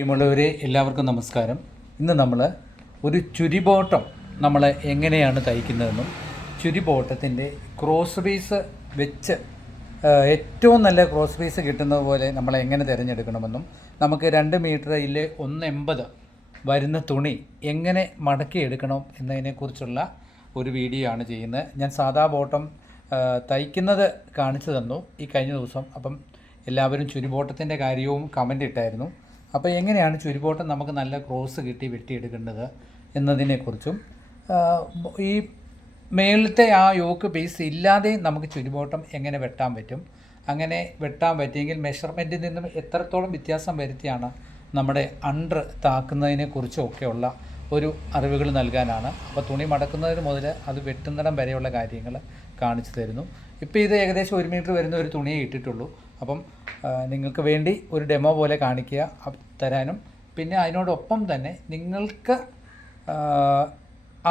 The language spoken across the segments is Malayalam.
പ്രിയമുള്ളവരെ എല്ലാവർക്കും നമസ്കാരം. ഇന്ന് നമ്മൾ ഒരു ചുരിബോട്ടം നമ്മൾ എങ്ങനെയാണ് തയ്ക്കുന്നതെന്നും ചുരിബോട്ടത്തിൻ്റെ ക്രോസ് പീസ് വെച്ച് ഏറ്റവും നല്ല ക്രോസ് പീസ് കിട്ടുന്നത് പോലെ നമ്മൾ എങ്ങനെ തിരഞ്ഞെടുക്കണമെന്നും നമുക്ക് 2 മീറ്ററിൽ 1.80 വരുന്ന തുണി എങ്ങനെ മടക്കിയെടുക്കണം എന്നതിനെക്കുറിച്ചുള്ള ഒരു വീഡിയോ ആണ് ചെയ്യുന്നത്. ഞാൻ സാധാ ബോട്ടം തയ്ക്കുന്നത് കാണിച്ചു തന്നു ഈ കഴിഞ്ഞ ദിവസം. അപ്പം എല്ലാവരും ചുരിബോട്ടത്തിൻ്റെ കാര്യവും കമൻ്റ് ഇട്ടായിരുന്നു. അപ്പോൾ എങ്ങനെയാണ് ചുരിബോട്ടം നമുക്ക് നല്ല ക്രോസ് കിട്ടി വെട്ടിയെടുക്കേണ്ടത് എന്നതിനെക്കുറിച്ചും ഈ മേളത്തെ ആ യോക്ക് പീസ് ഇല്ലാതെ നമുക്ക് ചുരിബോട്ടം എങ്ങനെ വെട്ടാൻ പറ്റും, അങ്ങനെ വെട്ടാൻ പറ്റിയെങ്കിൽ മെഷർമെൻറ്റിൽ നിന്നും എത്രത്തോളം വ്യത്യാസം വരുത്തിയാണ് നമ്മുടെ അണ്ടർ താക്കുന്നതിനെക്കുറിച്ചും ഒക്കെയുള്ള ഒരു അറിവുകൾ നൽകാനാണ്. അപ്പോൾ തുണി മടക്കുന്നതിന് മുതൽ അത് വെട്ടുന്നിടം വരെയുള്ള കാര്യങ്ങൾ കാണിച്ചു തരുന്നു. ഇപ്പോൾ ഇത് ഏകദേശം 1 മീറ്റർ വരുന്ന ഒരു തുണിയെ ഇട്ടിട്ടുള്ളൂ. അപ്പം നിങ്ങൾക്ക് വേണ്ടി ഒരു ഡെമോ പോലെ കാണിക്കുക തരാനും, പിന്നെ അതിനോടൊപ്പം തന്നെ നിങ്ങൾക്ക്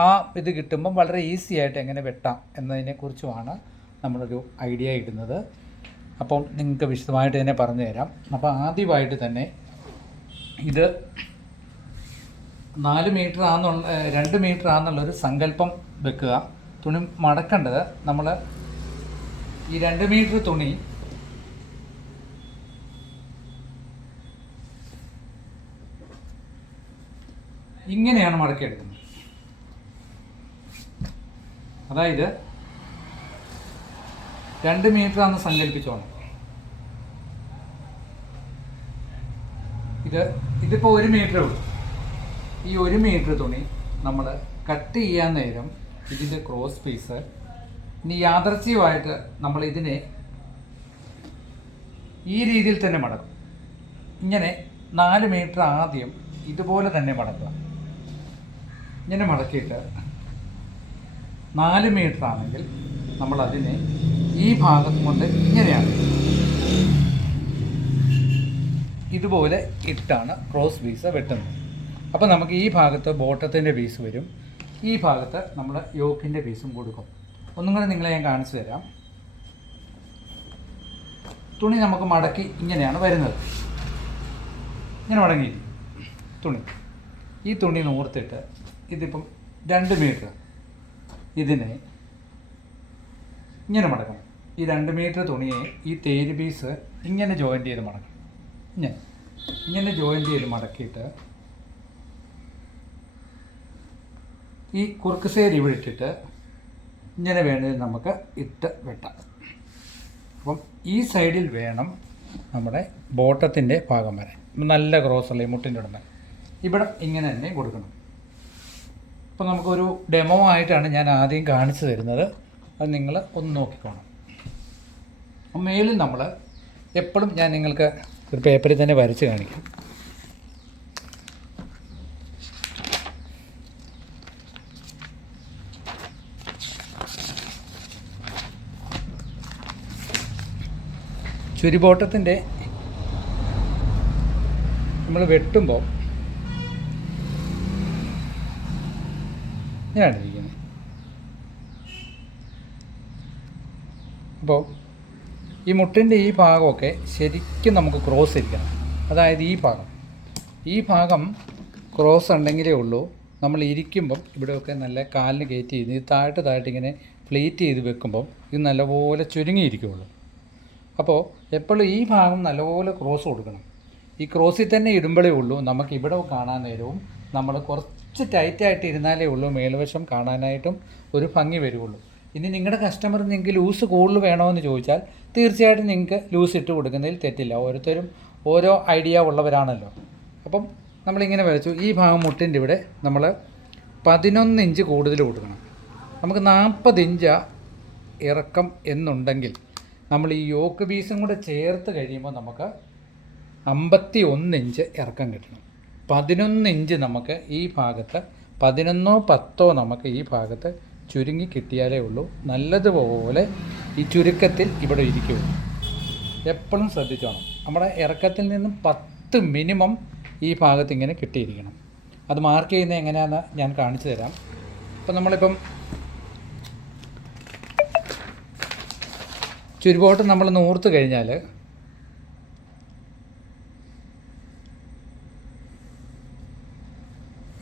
ആ ഇത് കിട്ടുമ്പം വളരെ ഈസി ആയിട്ട് എങ്ങനെ വെട്ടാം എന്നതിനെക്കുറിച്ചുമാണ് നമ്മളൊരു ഐഡിയ ഇടുന്നത്. അപ്പം നിങ്ങൾക്ക് വിശദമായിട്ട് തന്നെ പറഞ്ഞു തരാം. അപ്പോൾ ആദ്യമായിട്ട് തന്നെ ഇത് 4 മീറ്റർ ആണെന്നുള്ള 2 മീറ്റർ ആണെന്നുള്ളൊരു സങ്കല്പം വെക്കുക. തുണി മടക്കേണ്ടത് നമ്മൾ ഈ 2 മീറ്റർ തുണി ഇങ്ങനെയാണ് മടക്കിയെടുക്കുന്നത്. അതായത് 2 മീറ്റർ ആണെന്ന് സങ്കല്പിച്ചോണം. ഇതിപ്പോൾ 1 മീറ്ററേ ഉള്ളൂ. ഈ 1 മീറ്റർ തുണി നമ്മൾ കട്ട് ചെയ്യാൻ നേരം ഇതിൻ്റെ ക്രോസ് പീസ് ഇനി യാദർച്ഛികമായിട്ട് നമ്മൾ ഇതിനെ ഈ രീതിയിൽ തന്നെ മടക്കും. ഇങ്ങനെ 4 മീറ്റർ ആദ്യം ഇതുപോലെ തന്നെ മടക്കുക. ഇങ്ങനെ മടക്കിയിട്ട് 4 മീറ്റർ ആണെങ്കിൽ നമ്മൾ അതിനെ ഈ ഭാഗം കൊണ്ട് ഇങ്ങനെയാണ് ഇതുപോലെ ഇട്ടാണ് ക്രോസ് പീസ് വെട്ടുന്നത്. അപ്പോൾ നമുക്ക് ഈ ഭാഗത്ത് ബോട്ടത്തിൻ്റെ പീസ് വരും, ഈ ഭാഗത്ത് നമ്മൾ യോക്കിൻ്റെ പീസും കൊടുക്കും. ഒന്നും കൂടെ നിങ്ങളെ ഞാൻ കാണിച്ചു തരാം. തുണി നമുക്ക് മടക്കി ഇങ്ങനെയാണ് വരുന്നത്. ഇങ്ങനെ മടങ്ങി തുണി, ഈ തുണി നൂർത്തിട്ട് ഇതിപ്പം 2 മീറ്റർ ഇതിനെ ഇങ്ങനെ മടക്കണം. ഈ 2 മീറ്റർ തുണിയെ ഈ തേര് പീസ് ഇങ്ങനെ ജോയിൻ്റ് ചെയ്ത് മടക്കണം. ഇങ്ങനെ ജോയിൻ്റ് ചെയ്ത് മടക്കിയിട്ട് ഈ കുറുക്ക് സൈഡ് ഇവിടെ ഇട്ടിട്ട് ഇങ്ങനെ വേണമെങ്കിൽ നമുക്ക് ഇട്ട് വെട്ടാം. അപ്പം ഈ സൈഡിൽ വേണം നമ്മുടെ ബോട്ടത്തിൻ്റെ ഭാഗം വരെ നല്ല ക്രോസ് അല്ലേ മുട്ടിൻ്റെ ഉടനെ ഇവിടെ ഇങ്ങനെ തന്നെ കൊടുക്കണം. അപ്പോൾ നമുക്കൊരു ഡെമോ ആയിട്ടാണ് ഞാൻ ആദ്യം കാണിച്ചു തരുന്നത്. അത് നിങ്ങൾ ഒന്ന് നോക്കിക്കോണം. മേലിൽ നമ്മൾ എപ്പോഴും ഞാൻ നിങ്ങൾക്ക് ഒരു പേപ്പറിൽ തന്നെ വരച്ച് കാണിക്കും. ചുരിബോട്ടത്തിൻ്റെ നമ്മൾ വെട്ടുമ്പോൾ ഇങ്ങനെയാണ് ഇരിക്കുന്നത്. അപ്പോൾ ഈ മുട്ടിൻ്റെ ഈ ഭാഗമൊക്കെ ശരിക്കും നമുക്ക് ക്രോസ് ഇരിക്കണം. അതായത് ഈ ഭാഗം ക്രോസ് ഉണ്ടെങ്കിലേ ഉള്ളൂ നമ്മൾ ഇരിക്കുമ്പം ഇവിടെയൊക്കെ നല്ല കാലിന് കയറ്റി ചെയ്ത് ഇത് താഴോട്ട് ഇങ്ങനെ ഫ്ലീറ്റ് ചെയ്ത് വെക്കുമ്പം ഇത് നല്ലപോലെ ചുരുങ്ങിയിരിക്കുകയുള്ളൂ. അപ്പോൾ എപ്പോഴും ഈ ഭാഗം നല്ലപോലെ ക്രോസ് കൊടുക്കണം. ഈ ക്രോസിൽ തന്നെ ഇടുമ്പോഴേ ഉള്ളൂ നമുക്ക് ഇവിടെ കാണാൻ നേരവും നമ്മൾ കുറച്ച് ടൈറ്റായിട്ട് ഇരുന്നാലേ ഉള്ളൂ മേൽവശം കാണാനായിട്ടും ഒരു ഭംഗി വരുള്ളൂ. ഇനി നിങ്ങളുടെ കസ്റ്റമർ നിങ്ങൾക്ക് ലൂസ് കൂടുതൽ വേണമെന്ന് ചോദിച്ചാൽ തീർച്ചയായിട്ടും നിങ്ങൾക്ക് ലൂസ് ഇട്ട് കൊടുക്കുന്നതിൽ തെറ്റില്ല. ഓരോരുത്തരും ഓരോ ഐഡിയ ഉള്ളവരാണല്ലോ. അപ്പം നമ്മളിങ്ങനെ വരച്ചു. ഈ ഭാഗം മുട്ടിൻ്റെ ഇവിടെ നമ്മൾ 11 ഇഞ്ച് കൂടുതൽ കൊടുക്കണം. നമുക്ക് 40 ഇഞ്ച് ഇറക്കം എന്നുണ്ടെങ്കിൽ നമ്മൾ ഈ യോക്ക് പീസും കൂടെ ചേർത്ത് കഴിയുമ്പോൾ നമുക്ക് 51 ഇഞ്ച് ഇറക്കം കിട്ടണം. 11 ഇഞ്ച് നമുക്ക് ഈ ഭാഗത്ത് 11 10 നമുക്ക് ഈ ഭാഗത്ത് ചുരുങ്ങി കിട്ടിയാലേ ഉള്ളൂ നല്ലതുപോലെ ഈ ചുരുക്കത്തിൽ ഇവിടെ ഇരിക്കുകയുള്ളൂ. എപ്പോഴും ശ്രദ്ധിച്ചോണം. നമ്മുടെ ഇറക്കത്തിൽ നിന്നും 10 മിനിമം ഈ ഭാഗത്ത് ഇങ്ങനെ കിട്ടിയിരിക്കണം. അത് മാർക്ക് ചെയ്യുന്നത് എങ്ങനെയാണെന്ന് ഞാൻ കാണിച്ചു തരാം. അപ്പോൾ നമ്മളിപ്പം ചുരിബോട്ടം നമ്മൾ നൂർത്ത് കഴിഞ്ഞാൽ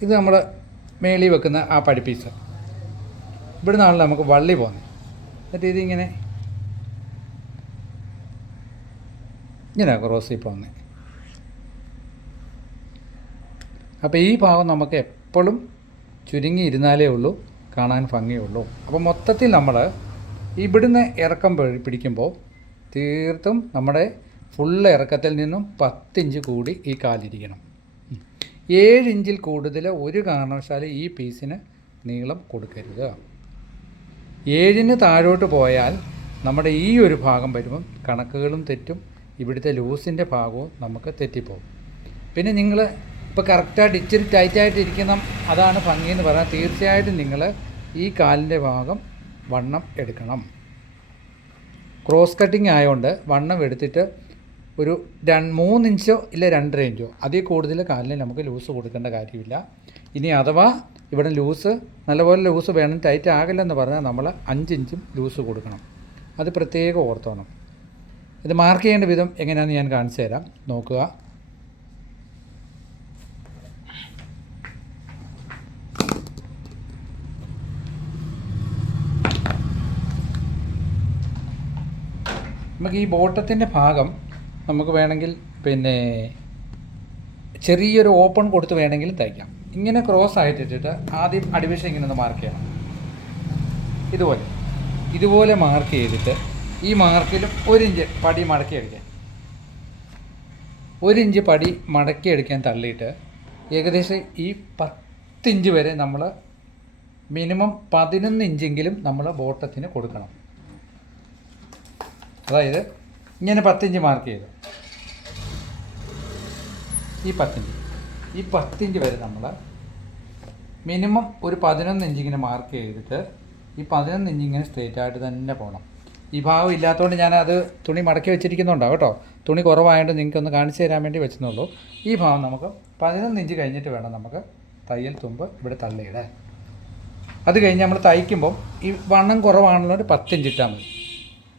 ഇത് നമ്മൾ മേളിൽ വെക്കുന്ന ആ പടി പീസ്. ഇവിടെ നിന്നാണല്ലോ നമുക്ക് വള്ളി പോകുന്നത്. എന്നിട്ട് ഇതിങ്ങനെ ക്രോസിൽ പോകുന്നത്. അപ്പോൾ ഈ ഭാഗം നമുക്ക് എപ്പോഴും ചുരുങ്ങി ഇരുന്നാലേ ഉള്ളൂ കാണാൻ ഭംഗിയുള്ളൂ. അപ്പോൾ മൊത്തത്തിൽ നമ്മൾ ഇവിടുന്ന് ഇറക്കം പിടിക്കുമ്പോൾ തീർത്തും നമ്മുടെ ഫുള്ള് ഇറക്കത്തിൽ നിന്നും 10 ഇഞ്ച് കൂടി ഈ കാലിരിക്കണം. 7 ഇഞ്ചിൽ കൂടുതൽ ഒരു കാരണവശാലും ഈ പീസിന് നീളം കൊടുക്കരുത്. 7-ന് താഴോട്ട് പോയാൽ നമ്മുടെ ഈ ഒരു ഭാഗം വരുമ്പം കണക്കുകളും തെറ്റും, ഇവിടുത്തെ ലൂസിൻ്റെ ഭാഗവും നമുക്ക് തെറ്റിപ്പോകും. പിന്നെ നിങ്ങൾ ഇപ്പോൾ കറക്റ്റായിട്ട് ഇച്ചിരി ടൈറ്റായിട്ട് ഇരിക്കുന്ന അതാണ് ഭംഗിയെന്ന് പറഞ്ഞാൽ തീർച്ചയായിട്ടും നിങ്ങൾ ഈ കാലിൻ്റെ ഭാഗം വണ്ണം എടുക്കണം. ക്രോസ് കട്ടിങ് ആയതുകൊണ്ട് വണ്ണം എടുത്തിട്ട് ഒരു 3 ഇഞ്ചോ ഇല്ല 2.5 ഇഞ്ചോ അതിൽ കൂടുതൽ കാലിന് നമുക്ക് ലൂസ് കൊടുക്കേണ്ട കാര്യമില്ല. ഇനി അഥവാ ഇവിടെ ലൂസ് നല്ലപോലെ ലൂസ് വേണം, ടൈറ്റ് ആകില്ലെന്ന് പറഞ്ഞാൽ നമ്മൾ 5 ഇഞ്ചും ലൂസ് കൊടുക്കണം. അത് പ്രത്യേകം ഓർത്തോണം. ഇത് മാർക്ക് ചെയ്യേണ്ട വിധം എങ്ങനെയാണെന്ന് ഞാൻ കാണിച്ചു തരാം, നോക്കുക. നമുക്ക് ഈ ബോട്ടത്തിൻ്റെ ഭാഗം നമുക്ക് വേണമെങ്കിൽ പിന്നെ ചെറിയൊരു ഓപ്പൺ കൊടുത്ത് വേണമെങ്കിലും തയ്ക്കാം. ഇങ്ങനെ ക്രോസ് ആയിട്ടിട്ടിട്ട് ആദ്യം അടിവശം ഇങ്ങനെ ഒന്ന് മാർക്ക് ചെയ്യണം. ഇതുപോലെ മാർക്ക് ചെയ്തിട്ട് ഈ മാർക്കിലും 1 ഇഞ്ച് പടി മടക്കിയെടുക്കാൻ, 1 ഇഞ്ച് പടി മടക്കിയെടുക്കാൻ തള്ളിയിട്ട് ഏകദേശം ഈ 10 ഇഞ്ച് വരെ നമ്മൾ മിനിമം 11 ഇഞ്ചെങ്കിലും നമ്മൾ ബോട്ടത്തിന് കൊടുക്കണം. അതായത് ഇങ്ങനെ 10 ഇഞ്ച് മാർക്ക് ചെയ്തു, ഈ 10 ഇഞ്ച് വരെ നമ്മൾ മിനിമം ഒരു 11 ഇഞ്ച് ഇങ്ങനെ മാർക്ക് ചെയ്തിട്ട് ഈ 11 ഇഞ്ച് ഇങ്ങനെ സ്ട്രെയിറ്റ് ആയിട്ട് തന്നെ പോകണം. ഈ ഭാഗം ഇല്ലാത്തതുകൊണ്ട് ഞാനത് തുണി മടക്കി വെച്ചിരിക്കുന്നുണ്ടോ കേട്ടോ, തുണി കുറവായതുകൊണ്ട് നിങ്ങൾക്കൊന്ന് കാണിച്ചു തരാൻ വേണ്ടി വെച്ചെന്നുള്ളൂ. ഈ ഭാഗം നമുക്ക് 11 ഇഞ്ച് കഴിഞ്ഞിട്ട് വേണം നമുക്ക് തയ്യൽ തുമ്പ് ഇവിടെ തള്ളിയിടാൻ. അത് കഴിഞ്ഞ് നമ്മൾ തയ്ക്കുമ്പം ഈ വണ്ണം കുറവാണല്ലോ 10 ഇഞ്ച് ഇട്ടാൽ മതി.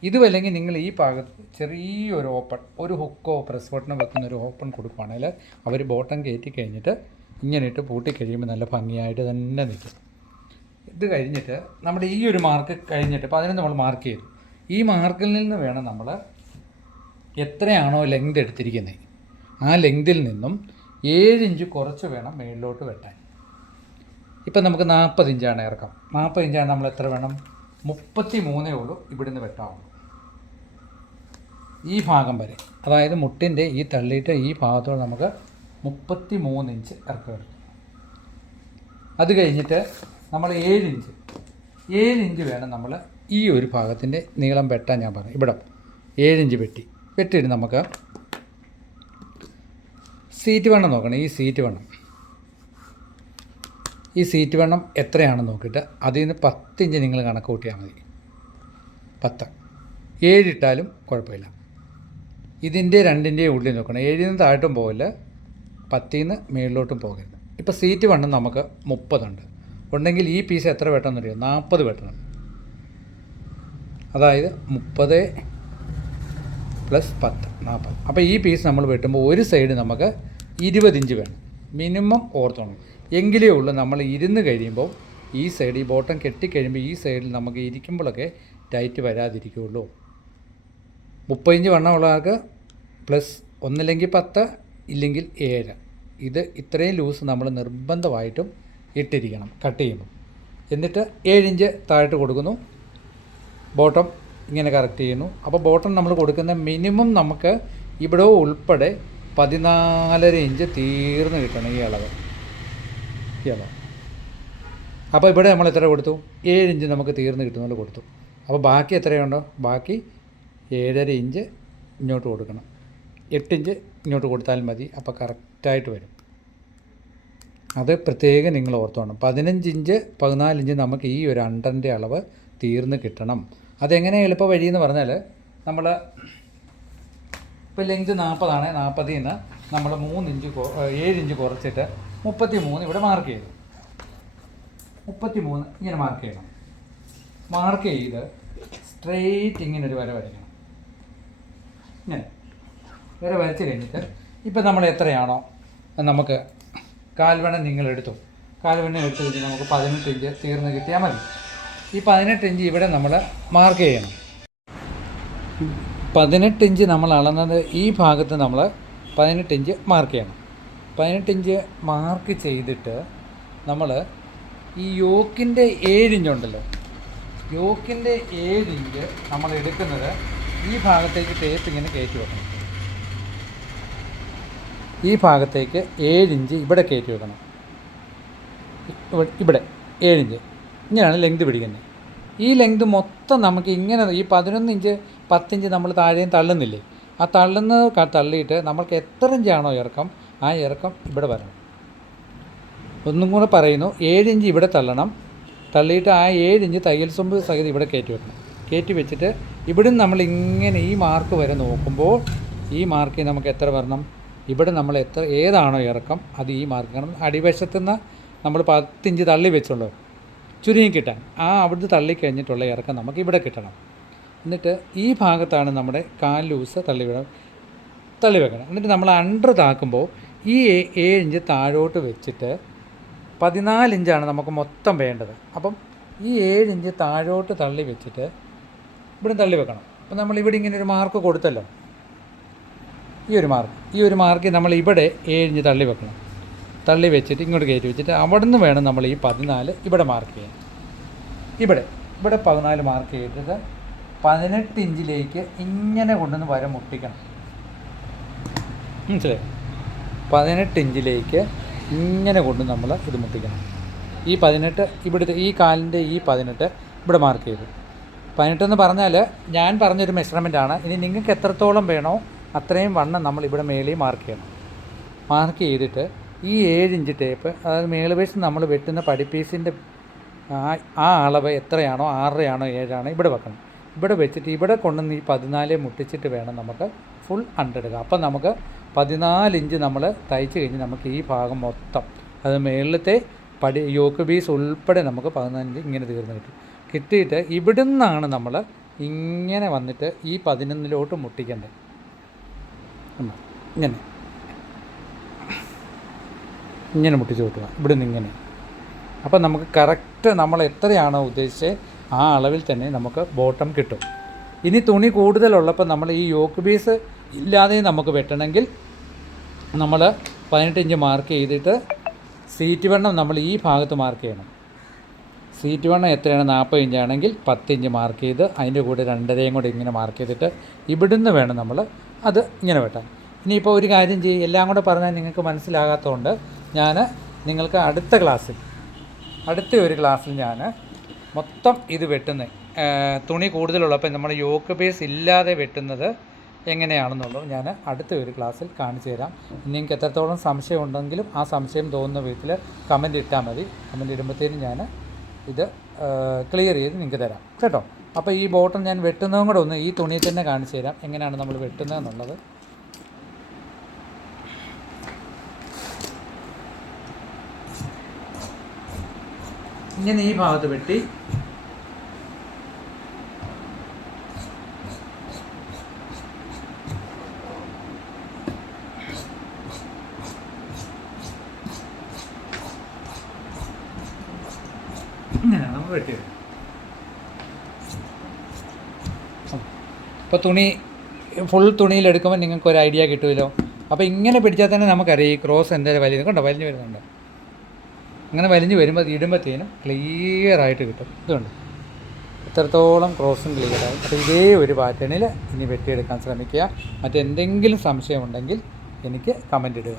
ഇതുമല്ലെങ്കിൽ നിങ്ങൾ ഈ ഭാഗത്ത് ചെറിയൊരു ഓപ്പൺ, ഒരു ഹുക്കോ പ്രസ് ബട്ടണോ വെക്കുന്ന ഒരു ഓപ്പൺ കൊടുക്കുകയാണെങ്കിൽ അവർ ബോട്ടം കയറ്റി കഴിഞ്ഞിട്ട് ഇങ്ങനെ ഇട്ട് പൂട്ടി കഴിയുമ്പോൾ നല്ല ഭംഗിയായിട്ട് തന്നെ നിൽക്കും. ഇത് കഴിഞ്ഞിട്ട് നമ്മുടെ ഈ ഒരു മാർക്ക് കഴിഞ്ഞിട്ട് അപ്പോൾ അതിന് നമ്മൾ മാർക്ക് ചെയ്തു. ഈ മാർക്കിൽ നിന്ന് വേണം നമ്മൾ എത്രയാണോ ലെങ്ത് എടുത്തിരിക്കുന്നത് ആ ലെങ്തിൽ നിന്നും 7 ഇഞ്ച് കുറച്ച് വേണം മേളിലോട്ട് വെട്ടാൻ. ഇപ്പം നമുക്ക് 40 ഇഞ്ചാണ് ഇറക്കം. 40 ഇഞ്ചാണ് നമ്മൾ എത്ര വേണം? 33 ഉള്ളൂ ഇവിടുന്ന് വെട്ടാവുള്ളൂ. ഈ ഭാഗം വരെ, അതായത് മുട്ടിൻ്റെ ഈ തള്ളിയിട്ട് ഈ ഭാഗത്തോട് നമുക്ക് 33 ഇഞ്ച് ഇറക്കം എടുക്കും. അത് കഴിഞ്ഞിട്ട് നമ്മൾ 7 ഇഞ്ച് വേണം നമ്മൾ ഈ ഒരു ഭാഗത്തിൻ്റെ നീളം വെട്ടാൻ. ഞാൻ പറഞ്ഞു ഇവിടെ 7 ഇഞ്ച് വെട്ടിയിട്ട് നമുക്ക് സീറ്റ് വണ്ണം നോക്കണം. ഈ സീറ്റ് വണ്ണം എത്രയാണെന്ന് നോക്കിയിട്ട് അതിൽ നിന്ന് 10 ഇഞ്ച് നിങ്ങൾ കണക്ക് കൂട്ടിയാൽ മതി. 10, 7 ഇട്ടാലും കുഴപ്പമില്ല. ഇതിൻ്റെ 2ൻ്റെയും ഉള്ളിൽ നോക്കണം. 7-ൽ നിന്ന് താഴോട്ടും പോകില്ല, 10-ൽ നിന്ന് മേളിലോട്ടും പോകരുത്. ഇപ്പോൾ സീറ്റ് വണ്ണം നമുക്ക് 30 ഉണ്ടെങ്കിൽ ഈ പീസ് എത്ര വെട്ടണമെന്ന് അറിയാം? 40 വെട്ടണം. അതായത് 30 + 10 40. അപ്പോൾ ഈ പീസ് നമ്മൾ വെട്ടുമ്പോൾ ഒരു സൈഡ് നമുക്ക് 20 ഇഞ്ച് വേണം മിനിമം, ഓർത്തോണം. എങ്കിലേ ഉള്ളൂ നമ്മൾ ഇരുന്ന് കഴിയുമ്പോൾ ഈ സൈഡ്, ഈ ബോട്ടം കെട്ടിക്കഴിയുമ്പോൾ ഈ സൈഡിൽ നമുക്ക് ഇരിക്കുമ്പോഴൊക്കെ ടൈറ്റ് വരാതിരിക്കുകയുള്ളൂ. 30 ഇഞ്ച് വണ്ണമുള്ള ആൾക്ക് പ്ലസ് ഒന്നില്ലെങ്കിൽ 10 ഇല്ലെങ്കിൽ 7. ഇത് ഇത്രയും ലൂസ് നമ്മൾ നിർബന്ധമായിട്ടും ഇട്ടിരിക്കണം കട്ട് ചെയ്യുമ്പോൾ. എന്നിട്ട് 7 ഇഞ്ച് താഴോട്ട് കൊടുക്കുന്നു, ബോട്ടം ഇങ്ങനെ കറക്റ്റ് ചെയ്യുന്നു. അപ്പോൾ ബോട്ടം നമ്മൾ കൊടുക്കുന്ന മിനിമം നമുക്ക് ഇവിടെ ഉൾപ്പെടെ 14.5 ഇഞ്ച് തീർന്ന് കിട്ടണം ഈ അളവ്. അപ്പോൾ ഇവിടെ നമ്മൾ എത്ര കൊടുത്തു? 7 ഇഞ്ച് നമുക്ക് തീർന്ന് കിട്ടുന്നത് കൊടുത്തു. അപ്പോൾ ബാക്കി എത്രയുണ്ടോ? ബാക്കി 7.5 ഇഞ്ച് ഇങ്ങോട്ട് കൊടുക്കണം. 8 ഇഞ്ച് ഇങ്ങോട്ട് കൊടുത്താൽ മതി. അപ്പോൾ കറക്റ്റായിട്ട് വരും. അത് പ്രത്യേകം നിങ്ങൾ ഓർത്തോണം. 15 ഇഞ്ച് 14 ഇഞ്ച് നമുക്ക് ഈ ഒരു അണ്ടറിൻ്റെ അളവ് തീർന്ന് കിട്ടണം. അതെങ്ങനെ എളുപ്പ വഴിയെന്ന് പറഞ്ഞാൽ നമ്മൾ ഇപ്പോൾ ലെങ്ത് 40 ആണ്, 40-ൽ നിന്ന് നമ്മൾ 7 ഇഞ്ച് കുറച്ചിട്ട് 33 ഇവിടെ മാർക്ക് ചെയ്തു. 33 ഇങ്ങനെ മാർക്ക് ചെയ്യണം. മാർക്ക് ചെയ്ത് സ്ട്രെയിറ്റ് ഇങ്ങനെ ഒരു വര വരയ്ക്കണം. ഇങ്ങനെ വര വരച്ച് കഴിഞ്ഞിട്ട് ഇപ്പം നമ്മൾ എത്രയാണോ നമുക്ക് കാൽവണം നിങ്ങളെടുത്തു, കാൽവണ്ണം എടുത്ത് കഴിഞ്ഞ് നമുക്ക് 18 ഇഞ്ച് തീർന്ന് കിട്ടിയാൽ മതി. ഈ 18 ഇഞ്ച് ഇവിടെ നമ്മൾ മാർക്ക് ചെയ്യണം. 18 ഇഞ്ച് നമ്മൾ അളന്നത് ഈ ഭാഗത്ത് നമ്മൾ 18 ഇഞ്ച് മാർക്ക് ചെയ്യണം. 18 ഇഞ്ച് മാർക്ക് ചെയ്തിട്ട് നമ്മൾ ഈ യോക്കിൻ്റെ 7 ഇഞ്ചുണ്ടല്ലോ, യോക്കിൻ്റെ 7 ഇഞ്ച് നമ്മൾ എടുക്കുന്നത് ഈ ഭാഗത്തേക്ക് ടേപ്പ് ഇങ്ങനെ കയറ്റി വെക്കണം. ഈ ഭാഗത്തേക്ക് 7 ഇഞ്ച് ഇവിടെ കയറ്റി വെക്കണം. ഇവിടെ 7 ഇഞ്ച് ഇങ്ങനെയാണ് ലെങ്ത് പിടിക്കുന്നത്. ഈ ലെങ്ത് മൊത്തം നമുക്ക് ഇങ്ങനെ ഈ 11 ഇഞ്ച് 10 ഇഞ്ച് നമ്മൾ താഴെയും തള്ളുന്നില്ലേ, ആ തള്ളിയിട്ട് നമ്മൾക്ക് എത്ര ഇഞ്ചാണോ ഇറക്കം, ആ ഇറക്കം ഇവിടെ വരണം. ഒന്നും കൂടെ പറയുന്നു, 7 ഇഞ്ച് ഇവിടെ തള്ളണം. തള്ളിയിട്ട് ആ 7 ഇഞ്ച് തയ്യൽ സ്വമ്പ് സഹിതം ഇവിടെ കയറ്റി വെക്കണം. കയറ്റി വെച്ചിട്ട് ഇവിടുന്ന് നമ്മൾ ഇങ്ങനെ ഈ മാർക്ക് വരെ നോക്കുമ്പോൾ ഈ മാർക്കിൽ നമുക്ക് എത്ര വരണം, ഇവിടെ നമ്മൾ ഏതാണോ ഇറക്കം അത് ഈ മാർക്ക് കാരണം അടിവശത്തുനിന്ന് നമ്മൾ 10 ഇഞ്ച് തള്ളി വെച്ചുള്ളൂ ചുരുങ്ങി കിട്ടാൻ. ആ അവിടുന്ന് തള്ളിക്കഴിഞ്ഞിട്ടുള്ള ഇറക്കം നമുക്ക് ഇവിടെ കിട്ടണം. എന്നിട്ട് ഈ ഭാഗത്താണ് നമ്മുടെ കാൽ ലൂസ് തള്ളി വെക്കണം. എന്നിട്ട് നമ്മൾ അണ്ടർ താക്കുമ്പോൾ ഈ 7 ഇഞ്ച് താഴോട്ട് വെച്ചിട്ട് 14 ഇഞ്ചാണ് നമുക്ക് മൊത്തം വേണ്ടത്. അപ്പം ഈ 7 ഇഞ്ച് താഴോട്ട് തള്ളി വെച്ചിട്ട് ഇവിടെ തള്ളി വെക്കണം. അപ്പം നമ്മളിവിടെ ഇങ്ങനെ ഒരു മാർക്ക് കൊടുത്തല്ലോ, ഈ ഒരു മാർക്ക് നമ്മൾ ഇവിടെ 7 ഇഞ്ച് തള്ളി വെക്കണം. തള്ളി വെച്ചിട്ട് ഇങ്ങോട്ട് കയറ്റി വെച്ചിട്ട് അവിടെ നിന്ന് വേണം നമ്മൾ ഈ 14 ഇവിടെ മാർക്ക് ചെയ്യാൻ. ഇവിടെ 14 മാർക്ക് ചെയ്തിട്ട് 18 ഇഞ്ചിലേക്ക് ഇങ്ങനെ കൊണ്ടുവന്ന് വര മുട്ടിക്കണം. മനസ്സിലായി? 18 ഇഞ്ചിലേക്ക് ഇങ്ങനെ കൊണ്ട് നമ്മൾ ഇത് മുട്ടിക്കണം. ഈ 18 ഇവിടുത്തെ ഈ കാലിൻ്റെ ഈ 18 ഇവിടെ മാർക്ക് ചെയ്തു. 18 എന്ന് പറഞ്ഞാൽ ഞാൻ പറഞ്ഞൊരു മെഷർമെൻറ്റാണ്. ഇനി നിങ്ങൾക്ക് എത്രത്തോളം വേണോ അത്രയും വണ്ണം നമ്മൾ ഇവിടെ മേളിൽ മാർക്ക് ചെയ്യണം. മാർക്ക് ചെയ്തിട്ട് ഈ 7 ഇഞ്ച് ടേപ്പ്, അതായത് മേളുവശം നമ്മൾ വെട്ടുന്ന പടിപ്പീസിൻ്റെ ആ അളവ് എത്രയാണോ, 6 ആണോ 7 ആണോ ഇവിടെ വെക്കണം. ഇവിടെ വെച്ചിട്ട് ഇവിടെ കൊണ്ടുവന്ന് ഈ 14 മുട്ടിച്ചിട്ട് വേണം നമുക്ക് ഫുൾ അണ്ടെടുക്കുക. അപ്പം നമുക്ക് 14 ഇഞ്ച് നമ്മൾ തയ്ച്ച് കഴിഞ്ഞ് നമുക്ക് ഈ ഭാഗം മൊത്തം, അത് മേളിലത്തെ യോക്ക് പീസ് ഉൾപ്പെടെ നമുക്ക് 14 ഇഞ്ച് ഇങ്ങനെ തീർന്ന് കിട്ടും. കിട്ടിയിട്ട് ഇവിടുന്നാണ് നമ്മൾ ഇങ്ങനെ വന്നിട്ട് ഈ 11ലോട്ട് മുട്ടിക്കേണ്ടത്. ഇങ്ങനെ മുട്ടിച്ച് കൂട്ടുക ഇവിടുന്ന് ഇങ്ങനെ. അപ്പം നമുക്ക് കറക്റ്റ് നമ്മൾ എത്രയാണോ ഉദ്ദേശിച്ചത് ആ അളവിൽ തന്നെ നമുക്ക് ബോട്ടം കിട്ടും. ഇനി തുണി കൂടുതലുള്ളപ്പോൾ നമ്മൾ ഈ യോക്ക് പീസ് ഇല്ലാതെ നമുക്ക് വെട്ടണമെങ്കിൽ നമ്മൾ 18 ഇഞ്ച് മാർക്ക് ചെയ്തിട്ട് സീറ്റ് വണ്ണം നമ്മൾ ഈ ഭാഗത്ത് മാർക്ക് ചെയ്യണം. സീറ്റ് വണ്ണം എത്രയാണ്, 40 ഇഞ്ചാണെങ്കിൽ 10 ഇഞ്ച് മാർക്ക് ചെയ്ത് അതിൻ്റെ കൂടെ 2.5 കൂടെ ഇങ്ങനെ മാർക്ക് ചെയ്തിട്ട് ഇവിടുന്ന് വേണം നമ്മൾ അത് ഇങ്ങനെ വെട്ടാൻ. ഇനിയിപ്പോൾ ഒരു കാര്യം ചെയ്യും, എല്ലാം കൂടെ പറഞ്ഞാൽ നിങ്ങൾക്ക് മനസ്സിലാകാത്തതുകൊണ്ട് ഞാൻ നിങ്ങൾക്ക് അടുത്ത ഒരു ക്ലാസ്സിൽ ഞാൻ മൊത്തം ഇത് വെട്ടുന്നത് തുണി കൂടുതലുള്ളപ്പോൾ നമ്മൾ യോക്ക് ബേസ് ഇല്ലാതെ വെട്ടുന്നത് എങ്ങനെയാണെന്നുള്ളത് ഞാൻ അടുത്ത ഒരു ക്ലാസ്സിൽ കാണിച്ചു തരാം. നിങ്ങൾക്ക് എത്രത്തോളം സംശയം ഉണ്ടെങ്കിലും ആ സംശയം തോന്നുന്ന വിധത്തിൽ കമൻറ്റ് ഇട്ടാൽ മതി. കമൻറ്റ് ഇടുമ്പോഴത്തേനും ഞാൻ ഇത് ക്ലിയർ ചെയ്ത് നിങ്ങൾക്ക് തരാം കേട്ടോ. അപ്പോൾ ഈ ബോട്ടം ഞാൻ വെട്ടുന്നതും കൂടെ ഒന്ന് ഈ തുണിയിൽ തന്നെ കാണിച്ചു തരാം എങ്ങനെയാണ് നമ്മൾ വെട്ടുന്നതെന്നുള്ളത്. ഇങ്ങനെ ഈ ഭാഗത്ത് വെട്ടി ഇങ്ങനെയാണ് നമ്മൾ വെട്ടിയത്. ഇപ്പോൾ തുണി ഫുൾ തുണിയിലെടുക്കുമ്പോൾ നിങ്ങൾക്ക് ഒരു ഐഡിയ കിട്ടുമല്ലോ. അപ്പോൾ ഇങ്ങനെ പിടിച്ചാൽ തന്നെ നമുക്കറിയാം ഈ ക്രോസ് എന്തായാലും വലിയ കണ്ടോ വലിഞ്ഞ് വരുന്നുണ്ട്. അങ്ങനെ വലിഞ്ഞ് വരുമ്പോൾ ഇടുമ്പോഴത്തേനും ക്ലിയറായിട്ട് കിട്ടും. ഇതുണ്ട് എത്രത്തോളം ക്രോസും ക്ലിയറായി. അപ്പോൾ ഇതേ ഒരു പാറ്റേണിൽ ഇനി വെട്ടിയെടുക്കാൻ ശ്രമിക്കുക. മറ്റെന്തെങ്കിലും സംശയമുണ്ടെങ്കിൽ എനിക്ക് കമൻ്റ് ഇടുക.